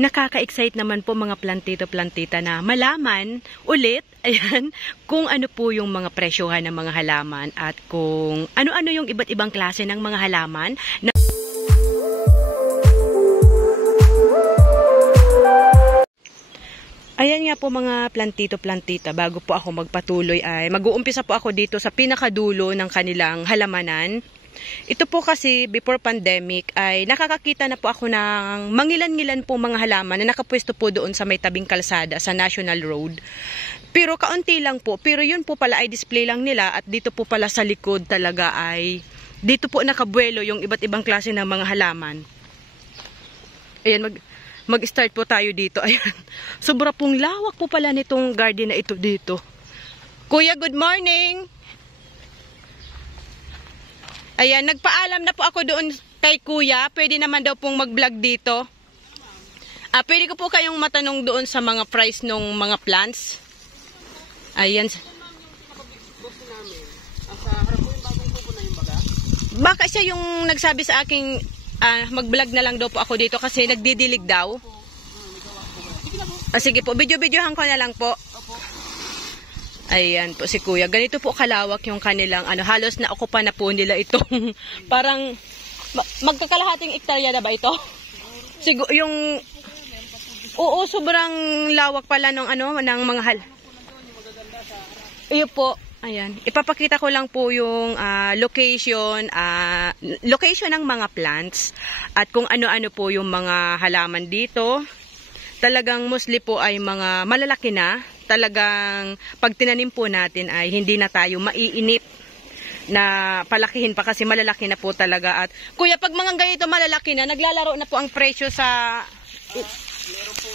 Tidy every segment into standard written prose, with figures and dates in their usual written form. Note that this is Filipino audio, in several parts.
nakaka-excite naman po mga plantito-plantita na malaman ulit, ayan, kung ano po yung mga presyohan ng mga halaman at kung ano-ano yung iba't ibang klase ng mga halaman na ayan nga po mga plantito-plantita, bago po ako magpatuloy ay mag-uumpisa po ako dito sa pinakadulo ng kanilang halamanan. Ito po kasi before pandemic ay nakakakita na po ako ng mangilan-ngilan po mga halaman na nakapwesto po doon sa may tabing kalsada sa National Road. Pero kaunti lang po, pero yun po pala ay display lang nila at dito po pala sa likod talaga ay dito po nakabuelo yung iba't ibang klase ng mga halaman. Ayan, mag-start po tayo dito. Ayan. Sobra pong lawak po pala nitong garden na ito dito. Kuya, good morning! Ayan, nagpaalam na po ako doon kay Kuya. Pwede naman daw pong mag-vlog dito. Pwede ko po kayong matanong doon sa mga price ng mga plants. Ayan. Baka siya yung nagsabi sa aking mag-vlog na lang daw po ako dito kasi nagdidilig daw. Sige po, video-videohan ko na lang po. Ayan po si Kuya. Ganito po kalawak yung kanilang halos na okupa na po nila itong parang magkakalahating ektarya na ba ito? Siguro yung oo, sobrang lawak pala ng ng mga Iyo po. Ayan. Ipapakita ko lang po yung location ng mga plants at kung ano-ano po yung mga halaman dito. Talagang mostly po ay mga malalaki na. Talagang pag tinanim po natin ay hindi na tayo maiinip na palakihin pa kasi malalaki na po talaga. At Kuya, pag mga ganito malalaki na, naglalaro na po ang presyo sa meron po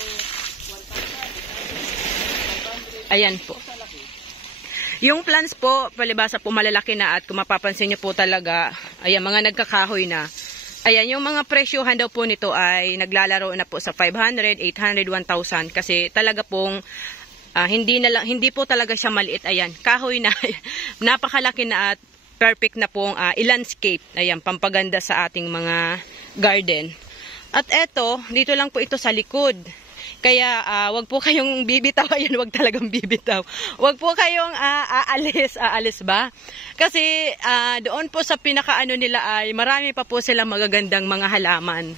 1,000, ayan po. Yung plants po, palibasa po malalaki na at kung mapapansin nyo po talaga, ayan, mga nagkakahoy na. Ayan, yung mga presyohan daw po nito ay naglalaro na po sa 500, 800, 1,000 kasi talaga pong hindi po talaga siya maliit. Ayan, kahoy na. Napakalaki na at perfect na pong i-landscape. Ayan, pampaganda sa ating mga garden. At eto, dito lang po ito sa likod. Kaya wag po kayong bibitaw. Ayan, wag talagang bibitaw. Wag po kayong aalis ba? Kasi doon po sa pinakaano nila ay marami pa po silang magagandang mga halaman.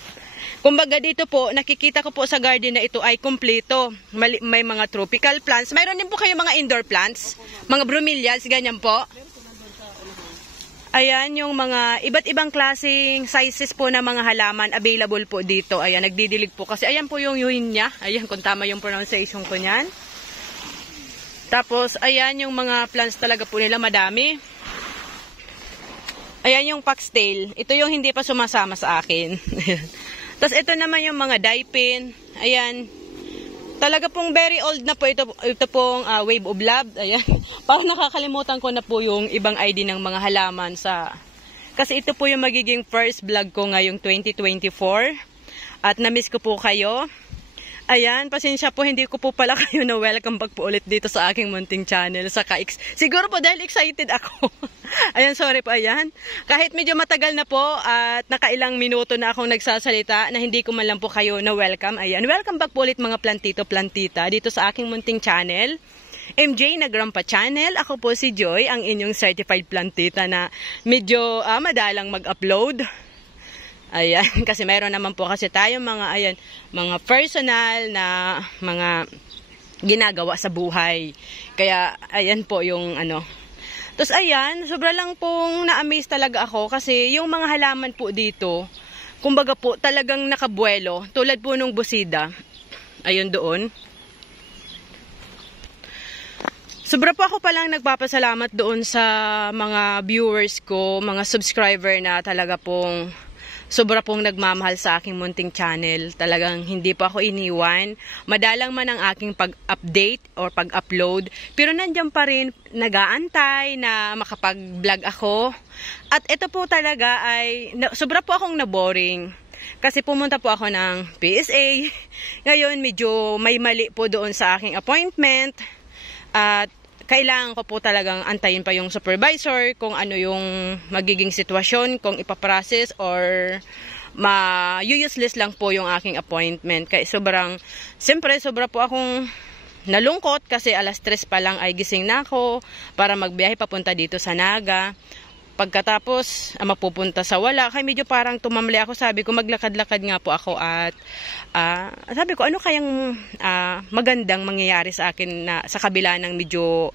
Kumbaga dito po, nakikita ko po sa garden na ito ay kumpleto. May mga tropical plants. Mayroon din po kayo mga indoor plants. Mga bromeliads, ganyan po. Ayan, yung mga iba't ibang klaseng sizes po na mga halaman available po dito. Ayan, nagdidilig po. Kasi ayan po yung yuhin niya. Ayan, kung tama yung pronunciation ko niyan. Tapos, ayan yung mga plants talaga po nila, madami. Ayan yung foxtail. Ito yung hindi pa sumasama sa akin. Tapos ito naman yung mga dipin. Ayan. Talaga pong very old na po ito pong Wave of Love. Ayan. Parang nakakalimutan ko na po yung ibang ID ng mga halaman kasi ito po yung magiging first vlog ko ngayong 2024. At na-miss ko po kayo. Ayan, pasensya po, hindi ko po pala kayo na welcome back po ulit dito sa aking munting channel. Siguro po dahil excited ako. Ayan, sorry po, ayan. Kahit medyo matagal na po at nakailang minuto na akong nagsasalita na hindi ko man lang po kayo na welcome. Ayan, welcome back po ulit mga plantito-plantita dito sa aking munting channel. MJ na Grandpa Channel. Ako po si Joy, ang inyong certified plantita na medyo madalang mag-upload. Ayan, kasi mayroon naman po kasi tayo mga personal na mga ginagawa sa buhay. Kaya ayan po yung Tapos ayan, sobra lang pong na-amaze talaga ako kasi yung mga halaman po dito, kumbaga po talagang nakabuelo, tulad po nung busida. Ayun doon. Sobra po ako palang nagpapasalamat doon sa mga viewers ko, mga subscriber na talaga pong sobra pong nagmamahal sa aking munting channel. Talagang hindi po ako iniwan. Madalang man ang aking pag-update or pag-upload. Pero nandiyan pa rin, nag-aantay na makapag-vlog ako. At ito po talaga ay, sobra po akong naboring. Kasi pumunta po ako ng PSA. Ngayon, medyo may mali po doon sa aking appointment. At kailangan ko po talagang antayin pa yung supervisor kung ano yung magiging sitwasyon, kung ipaprocess or useless lang po yung aking appointment. Kaya siyempre sobra po akong nalungkot kasi alas 3 pa lang ay gising na ako para magbiyahe papunta dito sa Naga. Pagkatapos, mapupunta sa wala. Kaya medyo parang tumamli ako. Sabi ko, maglakad-lakad nga po ako at sabi ko, ano kayang magandang mangyayari sa akin na sa kabila ng medyo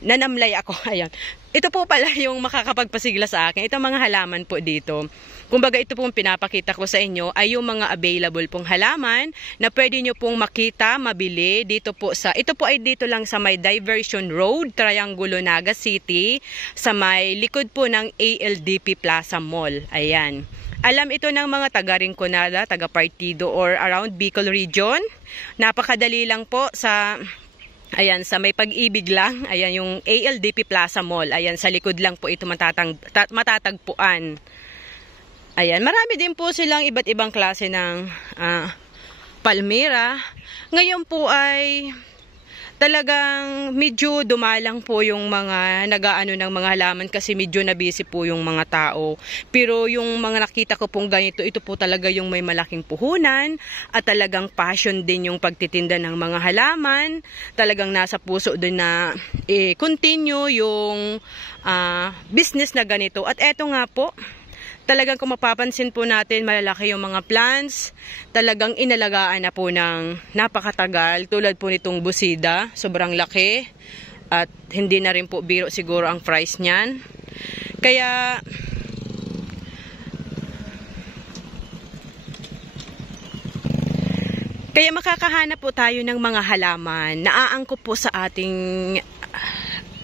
nanamlay ako. Ayan. Ito po pala yung makakapagpasigla sa akin. Itong mga halaman po dito. Kumbaga ito pong pinapakita ko sa inyo ay yung mga available pong halaman na pwede nyo pong makita, mabili dito po ito po ay dito lang sa may Diversion Road, Triangulo, Naga City, sa may likod po ng ALDP Plaza Mall. Ayan. Alam ito ng mga taga Rinconada, taga Partido or around Bicol region. Napakadali lang po ayan, sa may Pag-ibig lang. Ayan yung ALDP Plaza Mall. Ayan, sa likod lang po ito matatagpuan. Ayan, marami din po silang iba't ibang klase ng palmera. Ngayon po ay talagang medyo dumalang po yung mga nag-aano ng mga halaman kasi medyo nabisi po yung mga tao. Pero yung mga nakita ko pong ganito, ito po talaga yung may malaking puhunan at talagang passion din yung pagtitinda ng mga halaman. Talagang nasa puso din na continue yung business na ganito. At eto nga po, talagang kung mapapansin po natin, malalaki yung mga plants. Talagang inalagaan na po ng napakatagal. Tulad po nitong busida, sobrang laki. At hindi na rin po biro siguro ang price niyan. Kaya makakahanap po tayo ng mga halaman na aangkop po sa ating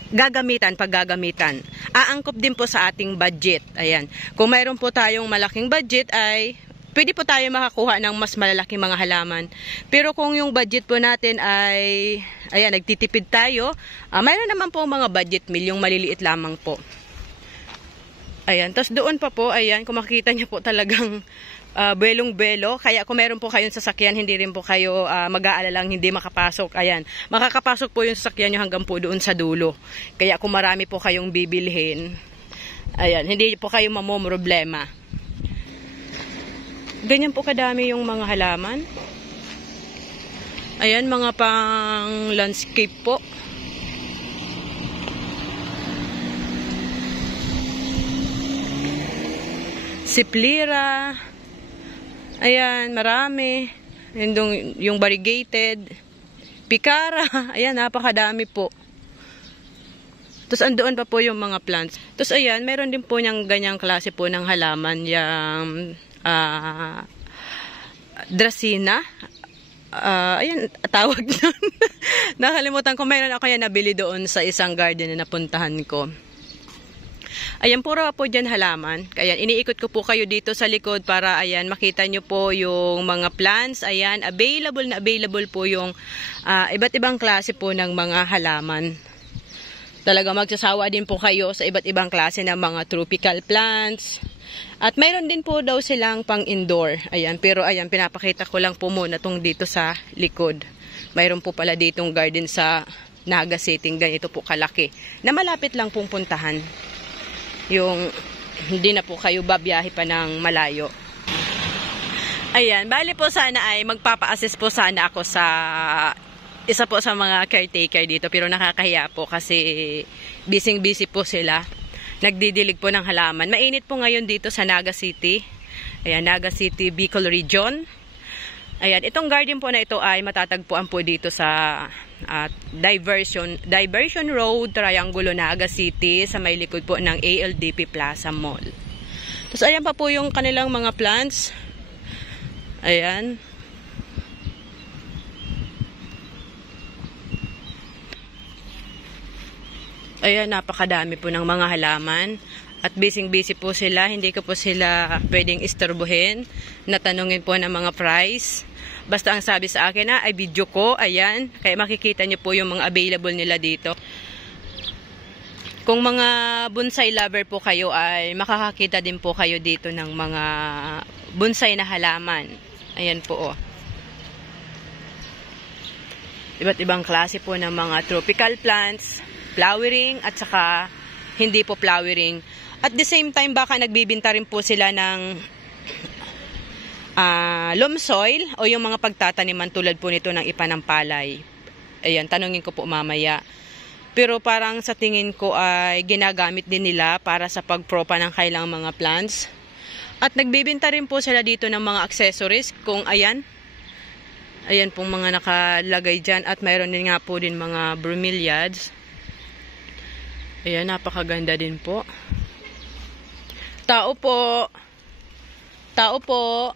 paggagamitan. Aangkop din po sa ating budget. Ayan. Kung mayroon po tayong malaking budget ay pwede po tayo makakuha ng mas malalaking mga halaman. Pero kung yung budget po natin ay ayan, nagtitipid tayo, mayroon naman po mga budget meal, yung maliliit lamang po. Ayan. Tapos doon pa po, ayan, kung makikita niyo po talagang belong-belo. Kaya kung meron po kayong sasakyan, hindi rin po kayo mag-aalalang hindi makapasok. Ayan, makakapasok po yung sasakyan nyo hanggang po doon sa dulo. Kaya kung marami po kayong bibilhin, ayan, hindi po kayo mamomroblema. Ganyan po kadami yung mga halaman. Ayan, mga pang landscape po. Siplira. Ayan, marami. Yung variegated. Pikara. Ayan, napakadami po. Tapos andoon pa po yung mga plants. Tapos ayan, meron din po niyang ganyang klase po ng halaman. Yung Dracena. Ayan, tawag nun. Nakalimutan ko, mayroon ako yan nabili doon sa isang garden na napuntahan ko. Ayan, puro po dyan halaman. Ayan, iniikot ko po kayo dito sa likod para, ayan, makita nyo po yung mga plants. Ayan, available po yung iba't ibang klase po ng mga halaman. Talaga magsasawa din po kayo sa iba't ibang klase ng mga tropical plants. At mayroon din po daw silang pang-indoor. Ayan, pero ayan, pinapakita ko lang po muna itong dito sa likod. Mayroon po pala ditong garden sa Naga City. Ganito po kalaki. Na malapit lang pong puntahan. Yung hindi na po kayo babiyahe pa ng malayo. Ayan, bali po sana ay magpapa-assist po sana ako sa isa po sa mga caretaker dito. Pero nakakahiya po kasi busy po sila. Nagdidilig po ng halaman. Mainit po ngayon dito sa Naga City. Ayan, Naga City, Bicol Region. Ayan, itong garden po na ito ay matatagpuan po dito sa Diversion Road, Triangulo, Naga City, sa may likod po ng ALDP Plaza Mall. Tapos ayan pa po yung kanilang mga plants. Ayan. Ayan, napakadami po ng mga halaman. At busy po sila. Hindi ko po sila pwedeng istorbohin. Natanungin po ng mga price. Basta ang sabi sa akin ay video ko. Ayan. Kaya makikita nyo po yung mga available nila dito. Kung mga bonsai lover po kayo ay makakakita din po kayo dito ng mga bonsai na halaman. Ayan po, oh. Iba't ibang klase po ng mga tropical plants, flowering at saka hindi po flowering. At the same time, baka nagbibinta rin po sila ng loam soil o yung mga pagtataniman tulad po nito ng ipanampalay. Ayan, tanungin ko po mamaya. Pero parang sa tingin ko ay ginagamit din nila para sa pagpropa ng kailang mga plants. At nagbibinta rin po sila dito ng mga accessories kung ayan. Ayan pong mga nakalagay dyan at mayroon din nga po din mga bromeliads. Ayan, napakaganda din po. Tao po. Tao po.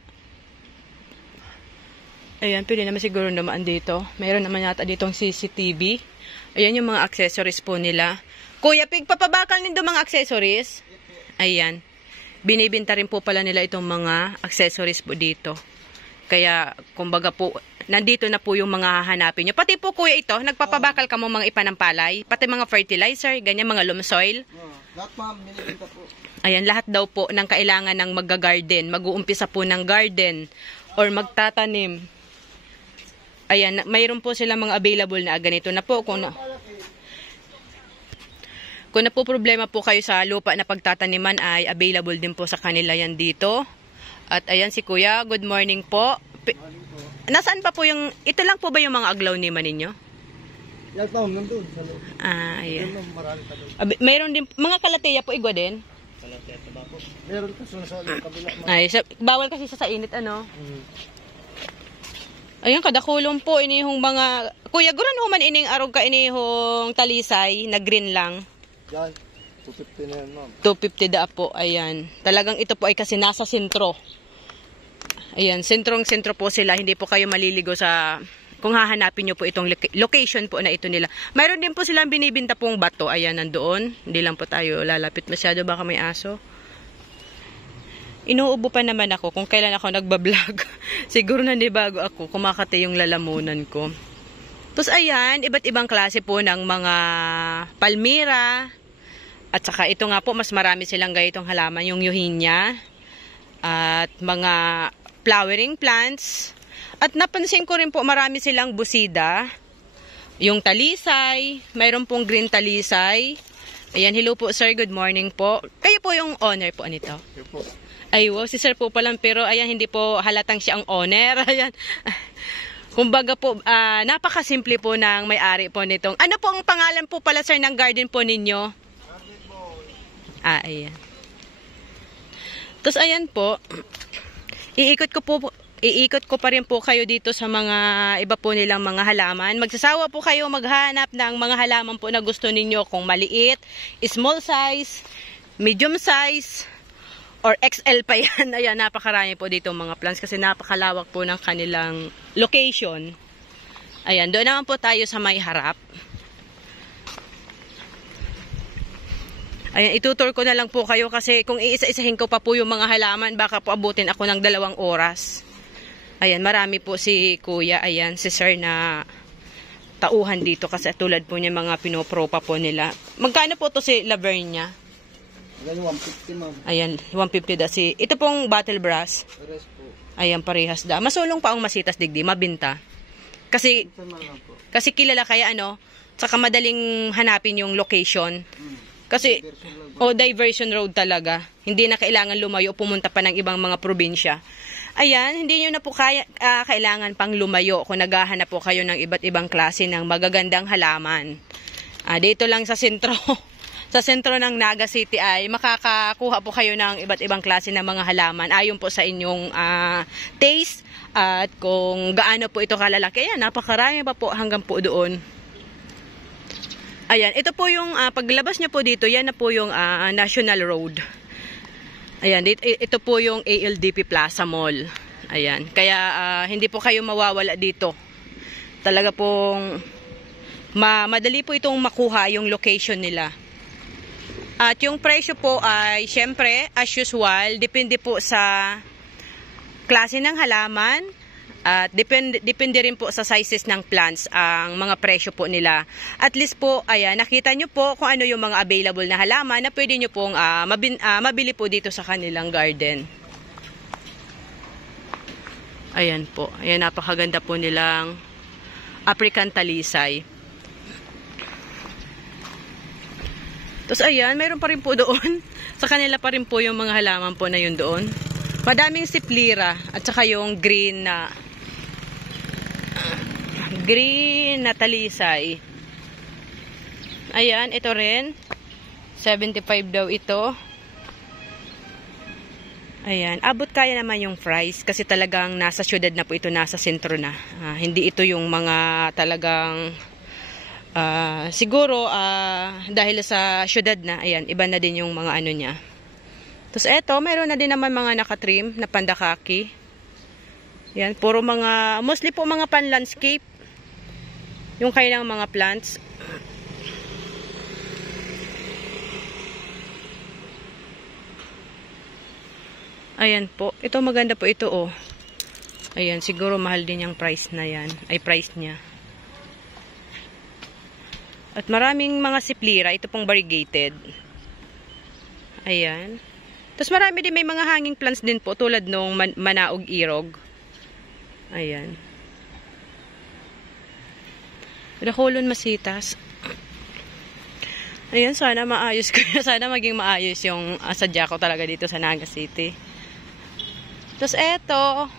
Ayan, pwede naman siguro naman dito. Mayroon naman yata ditong CCTV. Ayan yung mga accessories po nila. Kuya Pig, papabakal nindo mga accessories? Ayan. Binibinta rin po pala nila itong mga accessories po dito. Kaya, kumbaga po, nandito na po yung mga hahanapin nyo. Pati po kuya ito, nagpapabakal ka mo mga ipanampalay. Pati mga fertilizer, ganyan, mga loam soil. Lahat ma'am, binibinta po. Ayan, lahat daw po ng kailangan ng mag-garden. Mag-uumpisa po ng garden or magtatanim. Ayan, mayroon po silang mga available na ganito na po. Kung na po problema po kayo sa lupa na pagtataniman ay available din po sa kanila yan dito. At ayan si Kuya, good morning po. Nasaan pa po yung, ito lang po ba yung mga aglaw-nima ninyo? Yan po, nandun sa loob. Ayan. Marami pa doon. Mayroon din, mga kalateya po, igwa din? Kalateya, tabako. Meron kasi sa kabila. Ay, bawal kasi sa init, ano? Ayan, kadakulong po, inihong mga, kuya, guran ho man ining arog ka inihong talisay, na green lang. Yan, 250 na yan ma'am. 250 da po, ayan. Talagang ito po ay kasi nasa sentro. Ayan, sentrong-sentro po sila, hindi po kayo maliligo sa, kung hahanapin nyo po itong location po na ito nila. Mayroon din po silang binibinta pong bato, ayan, nandoon. Hindi lang po tayo lalapit masyado, baka may aso. Inuubo pa naman ako kung kailan ako nagbablog. Siguro na bago ako, kumakati yung lalamunan ko. Tapos ayan, iba't ibang klase po ng mga palmira. At saka ito nga po, mas marami silang ganitong halaman, yung yuhinya. At mga flowering plants. At napansin ko rin po, marami silang busida. Yung talisay, mayroon pong green talisay. Ayan, hello po sir, good morning po. Kayo po yung owner po nito? Yan po. Ay, wow, si sir po palang, pero ayan, hindi po halatang siya ang owner. Ayan. Kumbaga po, napakasimple po ng may-ari po nitong. Ano po ang pangalan po pala, sir, ng garden po ninyo? Garden boy. Ayan. Tapos, ayan po, iikot ko pa rin po kayo dito sa mga iba po nilang mga halaman. Magsasawa po kayo maghanap ng mga halaman po na gusto ninyo, kung maliit, small size, medium size, or XL pa yan. Ayan, napakarami po dito mga plants kasi napakalawak po ng kanilang location. Ayan, doon naman po tayo sa may harap. Ayan, itutur ko na lang po kayo kasi kung iisa-isahin ko pa po yung mga halaman, baka po abutin ako ng 2 oras. Ayan, marami po si Kuya, ayan, si Sir na tauhan dito kasi tulad po niya mga pinopropa po nila. Magkano po to si Lavernia? Ganyan, 150 ma'am. Ayan, 150 da si. Ito pong battle brass. Pares po. Ayan, parehas da. Masulong pa ang masitas digdi, mabinta. Kasi kilala kaya ano, saka madaling hanapin yung location. Kasi diversion road talaga. Hindi na kailangan lumayo, pumunta pa ng ibang mga probinsya. Ayan, hindi nyo na po kailangan pang lumayo kung naghahanap po kayo ng iba't ibang klase ng magagandang halaman. Dito lang sa sentro. Sa sentro ng Naga City ay makakakuha po kayo ng iba't ibang klase ng mga halaman ayon po sa inyong taste at kung gaano po ito kalalaki. Ayan, napakarami pa po hanggang po doon. Ayan, ito po yung paglabas nyo po dito, yan na po yung National Road. Ayan, ito po yung ALDP Plaza Mall. Ayan, kaya hindi po kayo mawawala dito. Talaga pong madali po itong makuha yung location nila. At yung presyo po ay, syempre, as usual, depende po sa klase ng halaman. At depende rin po sa sizes ng plants ang mga presyo po nila. At least po, ayan, nakita nyo po kung ano yung mga available na halaman na pwede nyo pong mabili po dito sa kanilang garden. Ayan po. Ayan, napakaganda po nilang African talisay. Tapos ayan, mayroon pa rin po doon. Sa kanila pa rin po yung mga halaman po na yun doon. Madaming siplira at saka yung green na talisay. Ayan, ito rin. 75 daw ito. Ayan, abot kaya naman yung price kasi talagang nasa syudad na po ito, nasa sentro na. Hindi ito yung mga talagang siguro dahil sa syudad na, ayan, iba na din yung mga ano niya. Tapos eto, meron na din naman mga nakatrim na pandakaki. Yan, puro mga, mostly po mga pan-landscape. Yung kailang mga plants. Ayan po. Ito maganda po ito, oh. Ayan, siguro mahal din yung price na yan. Ay, price niya. At maraming mga siplira. Ito pong variegated. Ayan. Tapos marami din, may mga hanging plants din po. Tulad nung manaog irog. Ayan. Dakulon masitas. Ayan, sana maayos ko. Sana maging maayos yung sadya ko talaga dito sa Naga City. Tapos eto,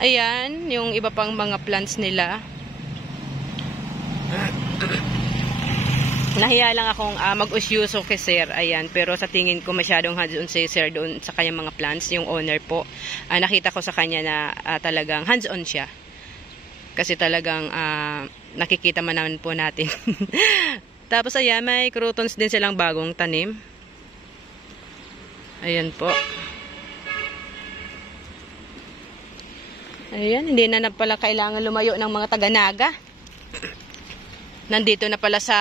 ayan, yung iba pang mga plants nila. Nahiya lang akong mag-usyuso kay Sir, ayan, pero sa tingin ko masyadong hands-on si Sir doon sa kanyang mga plants, yung owner po. Nakita ko sa kanya na talagang hands-on siya. Kasi talagang nakikita man naman po natin. Tapos ayan, may croutons din silang bagong tanim. Ayan po. Ayan, hindi na pala kailangan lumayo ng mga taga-Naga. Nandito na pala sa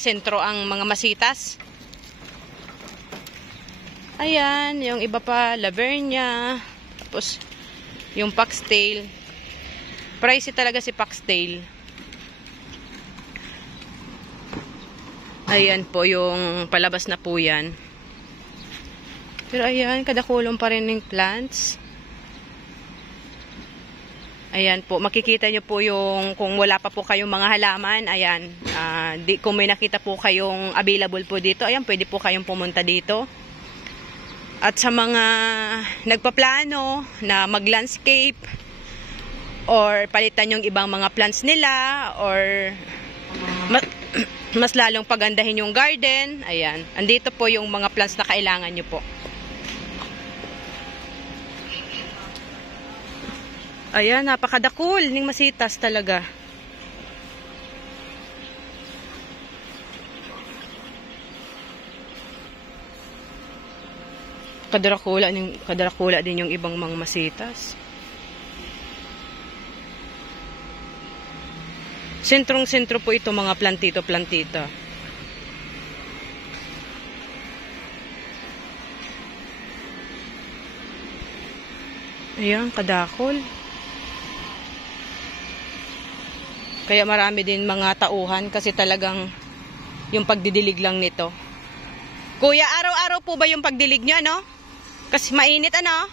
sentro ang mga masitas. Ayan, yung iba pa, Lavernia. Tapos, yung foxtail. Pricey talaga si foxtail. Ayan po, yung palabas na po yan. Pero ayan, kadakulong pa rin ng plants. Ayan po, makikita nyo po yung, kung wala pa po kayong mga halaman, ayan, kung may nakita po kayong available po dito, ayan, pwede po kayong pumunta dito. At sa mga nagpaplano na mag-landscape, or palitan yung ibang mga plants nila, or mas lalong pagandahin yung garden, ayan, andito po yung mga plants na kailangan nyo po. Ayan, napakadakul ng masitas talaga. Kadrakula din yung ibang mga masitas. Sentrong-sentro po ito mga plantito. Ayan, kadakol. Kaya marami din mga tauhan kasi talagang yung pagdidilig lang nito. Kuya, araw-araw po ba yung pagdilig nyo, ano? Kasi mainit, ano?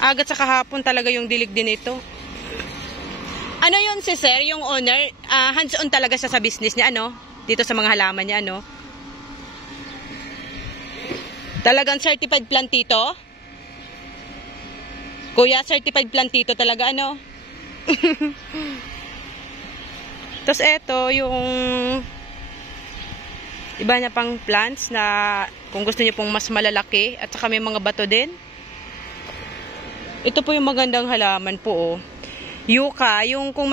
Agad sa kahapon talaga yung dilig din ito. Ano yun si Sir, yung owner? Hands-on talaga siya sa business niya, ano? Dito sa mga halaman niya, ano? Talagang certified plantito? Kuya, certified plantito talaga, ano? Tapos eto, yung iba na pang plants na kung gusto niyo pong mas malalaki at saka may mga bato din. Ito po yung magandang halaman po, oh. Yucca, yung kung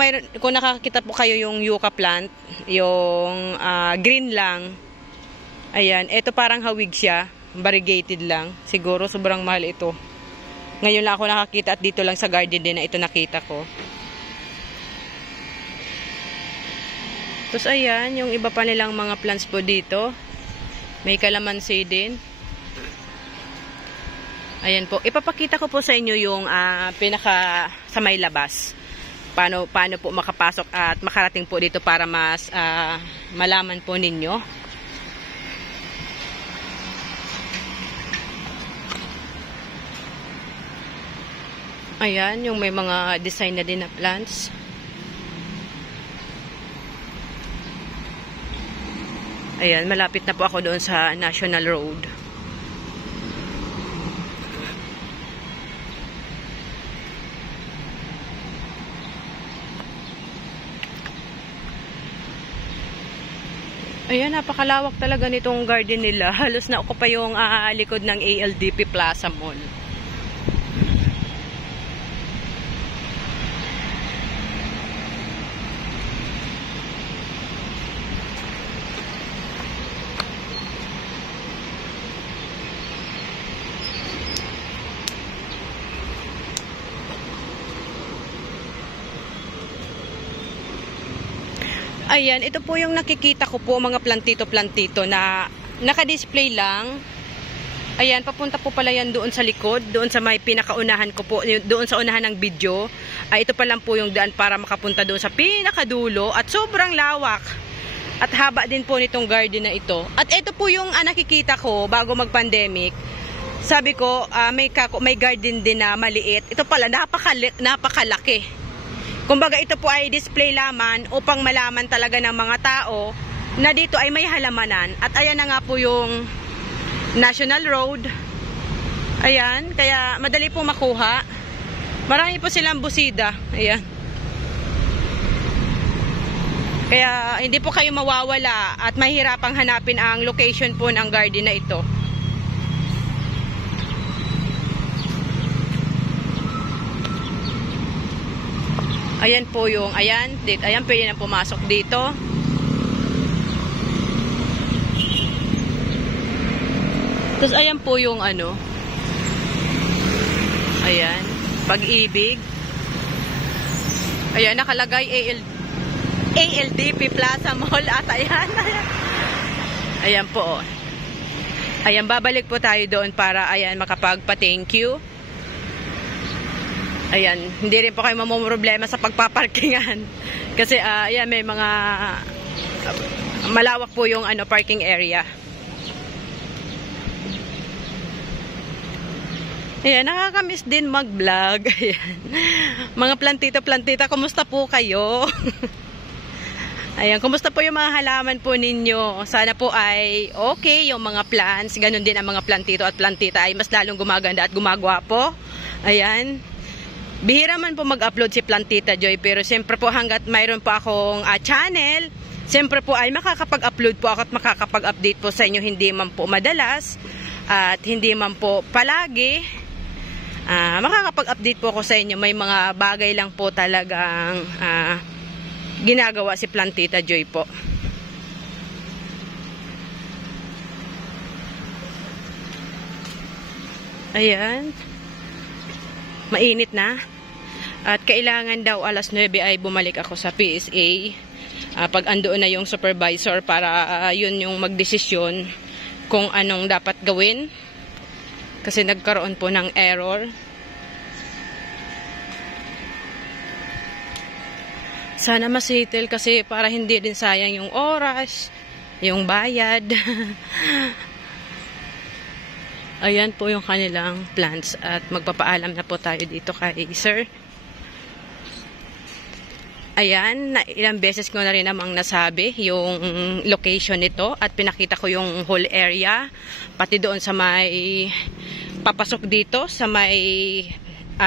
nakakita po kayo yung yucca plant, yung green lang. Ayan, ito parang hawig siya, variegated lang. Siguro sobrang mahal ito. Ngayon lang ako nakakita at dito lang sa garden din na ito nakita ko. Tapos ayan, yung iba pa nilang mga plants po dito. May kalamansi din. Ayan po. Ipapakita ko po sa inyo yung pinaka sa may labas. Paano po makapasok at makarating po dito para mas malaman po ninyo. Ayan, yung may mga design na din na plants. Ayan, malapit na po ako doon sa National Road. Ayan, napakalawak talaga nitong garden nila. Halos na pa yung likod ng ALDP Plaza Mall. Ayan, ito po yung nakikita ko po, mga plantito-plantito na naka-display lang. Ayan, papunta po pala yan doon sa likod, doon sa may pinakaunahan ko po, doon sa unahan ng video. Ito pa lang po yung daan para makapunta doon sa pinakadulo at sobrang lawak. At haba din po nitong garden na ito. At ito po yung nakikita ko bago mag-pandemic. Sabi ko, may garden din na maliit. Ito pala, napakalaki. Kumbaga ito po ay display lamang upang malaman talaga ng mga tao na dito ay may halamanan. At ayan na nga po yung National Road. Ayan, kaya madali po makuha. Marami po silang busida. Ayan. Kaya hindi po kayo mawawala at mahirapang hanapin ang location po ng garden na ito. Ayan po yung, ayan, pwede na pumasok dito. Tapos ayan po yung ano. Ayan, Pag-ibig. Ayan, nakalagay ALDP Plaza Mall at ayan. Ayan po. Ayan, babalik po tayo doon para ayan makapagpa-thank you. Ayan, hindi rin po kayo mamumroblema sa pagpaparkingan. Kasi ayan, may mga malawak po yung parking area. Ayan, nakakamiss din mag-vlog. Ayan. Mga plantita-plantita, kumusta po kayo? Ayan, kumusta po yung mga halaman po ninyo? Sana po ay okay yung mga plants. Ganon din ang mga plantito at plantita ay mas lalong gumaganda at gumagwapo. Ayan. Bihira man po mag-upload si Plantita Joy, pero siyempre po hanggat mayroon po akong channel, siyempre po ay makakapag-upload po ako at makakapag-update po sa inyo, hindi man po madalas at hindi man po palagi. Makakapag-update po ako sa inyo, may mga bagay lang po talagang ginagawa si Plantita Joy po. Ayan. Mainit na. At kailangan daw alas 9 ay bumalik ako sa PSA. Pag andoon na yung supervisor para yun yung magdesisyon kung anong dapat gawin. Kasi nagkaroon po ng error. Sana masettle kasi para hindi din sayang yung oras, yung bayad. Ayan po yung kanilang plants at magpapaalam na po tayo dito kay sir. Ayan, ilang beses ko na rin namang nasabi yung location nito at pinakita ko yung whole area. Pati doon sa may papasok dito sa may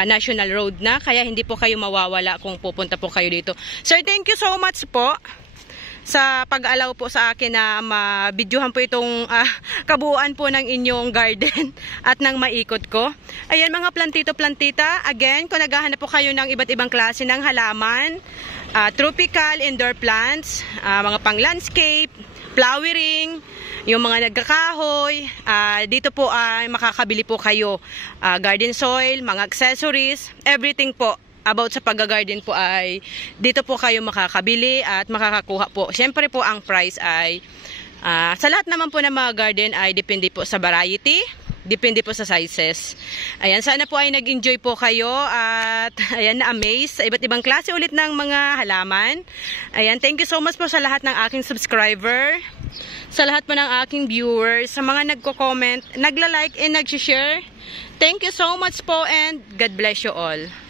National Road na. Kaya hindi po kayo mawawala kung pupunta po kayo dito. Sir, thank you so much po sa pag-allow po sa akin na ma-videohan po itong kabuuan po ng inyong garden at ng maikot ko. Ayan mga plantito-plantita, again, kung naghahanap po kayo ng iba't ibang klase ng halaman, tropical, indoor plants, mga pang-landscape, flowering, yung mga nagkakahoy, dito po makakabili po kayo. Garden soil, mga accessories, everything po. About sa pag-garden po ay dito po kayo makakabili at makakakuha po. Siyempre po ang price ay sa lahat naman po ng mga garden ay depende po sa variety, depende po sa sizes. Ayan, sana po ay nag-enjoy po kayo at ayan, na-amaze sa iba't ibang klase ulit ng mga halaman. Ayan, thank you so much po sa lahat ng aking subscriber, sa lahat po ng aking viewers, sa mga nagko-comment, nagla-like and nag-share. Thank you so much po and God bless you all.